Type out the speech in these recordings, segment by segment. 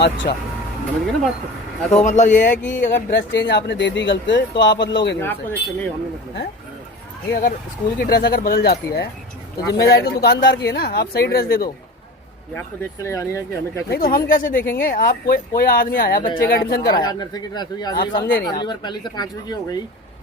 अच्छा, समझ गए ना बात को। तो मतलब ये है कि अगर ड्रेस चेंज आपने दे दी गलत तो आप बदलोगे नहीं आपको उसे? देख के नहीं, हमने मतलब हैं? नहीं, अगर स्कूल की ड्रेस अगर बदल जाती है तो जिम्मेदारी तो दुकानदार की है ना, आप सही ड्रेस दे दो। ये आपको देख के ले आनी है कि हमें कैसे नहीं तो हम कैसे देखेंगे? आप कोई आदमी आया, बच्चे का एडमिशन कराया, नर्सरी की ड्रेस हुई, आप समझे नहीं। अगली बार पहली से 5वीं की हो गई,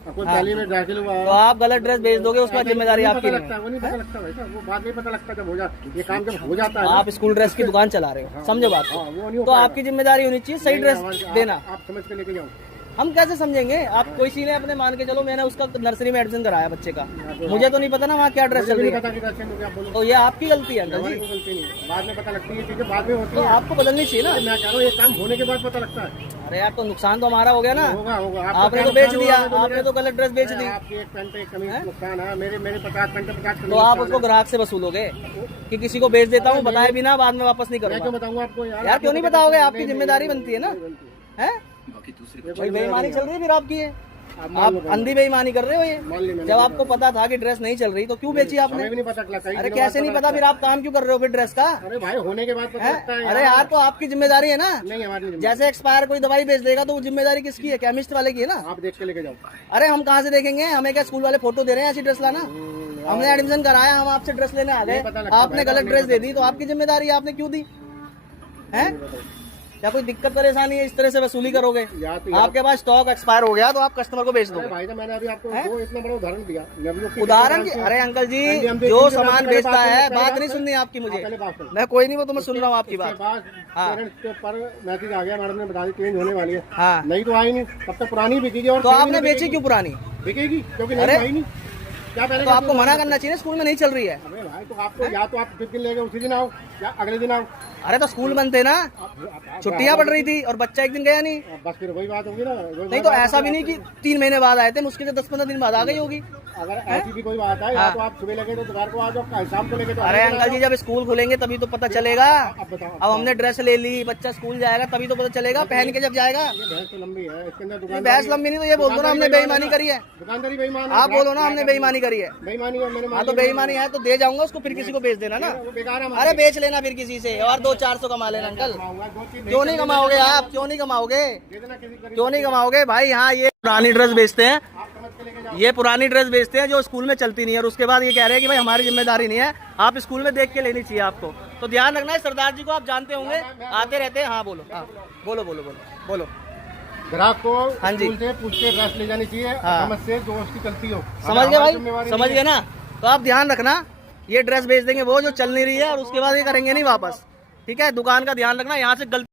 अब कोई हाँ। पहली में दाखिल हुआ तो आप गलत ड्रेस भेज दोगे, उसका जिम्मेदारी आपकी पता नहीं लगता है, है। वो नहीं पता लगता भाई साहब, वो बाद में पता लगता है जब हो जा, ये काम जब हो जाता है ना, आप स्कूल ड्रेस की दुकान चला रहे हो, समझो बात हाँ, को। वो नहीं हो तो पाएगा। आपकी जिम्मेदारी होनी चाहिए सही ड्रेस देना। आप समझ के लेके जाओ। हम कैसे समझेंगे? आप किसी ने अपने मान के चलो, मैंने उसका नर्सरी में एडमिशन कराया बच्चे का, मुझे तो नहीं पता ना वहाँ क्या ड्रेस मुझे चल भी रही नहीं है, पता कि ड्रेस चेंज हो गया, आप बोलो। तो ये आपकी गलती है अंकल हमारी जी। कोई गलती नहीं है, बाद में पता लगती है, चीजें बाद में होती तो है। आपको बदलनी चाहिए ना। मैं कह रहा हूँ ये काम होने के बाद पता लगता है। अरे यार, तो नुकसान तो हमारा हो गया ना। होगा होगा, आपने तो बेच दिया, आपने तो गलत ड्रेस बेच दी, आपकी एक पेंट एक कमीज नुकसान है, मेरे 50 पेंट 50 तो आप उसको ग्राहक से वसूलोगे कि किसी को बेच देता हूँ, बताए बिना, बाद में वापस नहीं मैं क्यों करूँगा। बताऊंगा आपको यार? यार क्यों नहीं बताओगे? आपकी जिम्मेदारी बनती है ना, है? भाई बेईमानी चल रही है फिर आपकी ये, आप अंधी बेईमानी कर रहे हो मान ली ये। मैंने। जब आपको पता था कि ड्रेस नहीं चल रही तो क्यों बेची आपने? हमें भी नहीं पता चला, कई अरे दिनों कैसे बाद नहीं पता पता? फिर आप काम क्यों कर रहे हो फिर ड्रेस का? अरे भाई होने के बाद पता लगता है अरे यार, तो आपकी जिम्मेदारी है ना। नहीं हमारी नहीं। जैसे एक्सपायर कोई दवाई बेच देगा तो वो जिम्मेदारी किसकी है? केमिस्ट वाले की है ना। आप देख के लेके जाओ। अरे हम कहाँ से देखेंगे? हमें क्या स्कूल वाले फोटो दे रहे हैं ऐसी ड्रेस लाना? हमने एडमिशन कराया, हम आपसे ड्रेस लेने आ गए, पता लगता आपने गलत ड्रेस दे दी, तो आपकी जिम्मेदारी आपने क्यों दी है? क्या कोई दिक्कत परेशानी है? इस तरह से वसूली करोगे? या तो आपके पास स्टॉक एक्सपायर हो गया तो आप कस्टमर को बेच अरे दोगे। भाई तो मैंने अभी आपको वो इतना बड़ा उदाहरण दिया, मैं भी उसकी उदाहरण की? दुकान से- अरे अंकल जी, हम जो देखेंगे, सामान पहले बेचता बात है, सुनो, बात पहले नहीं सुननी आपकी मुझे। पहले बात सुनो। मैं कोई नहीं, वो तो मैं सुन रहा हूँ आपकी उसके बात। बाद हाँ। पेरेंट्स के ऊपर मैसेज आ गया, मैडम ने बता दी चेंज होने वाली है। हाँ, नहीं तो आई नहीं, तब तक पुरानी बिकेगी। और तो आपने बेची क्यों पुरानी? बिकेगी क्योंकि नहीं अरे! आई नहीं। क्या पहले तो आपको मना करना चाहिए, स्कूल में नहीं चल रही है। अरे भाई तो आपको या तो आप जिस दिन ले गए उसी दिन आओ या अगले दिन आओ। अरे तो स्कूल बंद थे ना, छुट्टियां पड़ रही थी और बच्चा एक दिन गया नहीं। बस फिर वही बात होगी ना। नहीं तो ऐसा भी नहीं कि 3 महीने बाद आए थे, मुश्किल से 10-15 दिन बाद आ गई होगी। अगर ऐसी भी कोई बात है, या हाँ। तो आप सुबह लगे तो दोपहर को आ जाओ, शाम को लेके तो अरे अंकल जी, जब स्कूल खुलेंगे तभी तो पता चलेगा। अब बताओ। अब हमने ड्रेस ले ली, बच्चा स्कूल जाएगा तभी तो पता चलेगा, पहन के जब जाएगा। ये बहस तो लंबी है, इसके अंदर दुकान बहस लंबी नहीं तो ये बोल दो ना हमने बेईमानी करी है। दुकानदारी बेईमान है। आप बोलो ना हमने बेईमानी करी है। बेईमानी है, मैंने हाँ तो बेईमानी है तो दे जाऊंगा उसको, फिर किसी को बेच देना ना। वो बेकार है। अरे बेच लेना फिर किसी से और 200-400 कमा लेना अंकल। दो चीज क्यों नहीं कमाओगे आप? क्यों नहीं कमाओगे? दे देना किसी गरीब क्यों नहीं कमाओगे भाई? हाँ, ये पुरानी ड्रेस बेचते हैं, आप समझ के लेके जाओ। ये पुरानी ड्रेस बेचते हैं जो स्कूल में चलती नहीं है, और उसके बाद ये कह रहे हैं कि भाई हमारी जिम्मेदारी नहीं है, आप स्कूल में देख के लेनी चाहिए आपको। तो ध्यान रखना है, सरदार जी को आप जानते होंगे, आते रहते हैं। हाँ बोलो, हाँ बोलो बोलो बोलो बोलो। ग्राहक को हाँ जी। स्कूल से पूछ के ड्रेस ले जानी चाहिए, हाँ। समझ से जो उसकी चलती हो। समझ गए भाई? जिम्मेवारी समझ गए ना? तो आप ध्यान रखना, ये ड्रेस बेच देंगे वो जो चल नहीं रही है, और उसके बाद ये करेंगे नहीं वापस। ठीक है, दुकान का ध्यान रखना, यहाँ से गलती